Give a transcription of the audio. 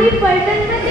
खाली में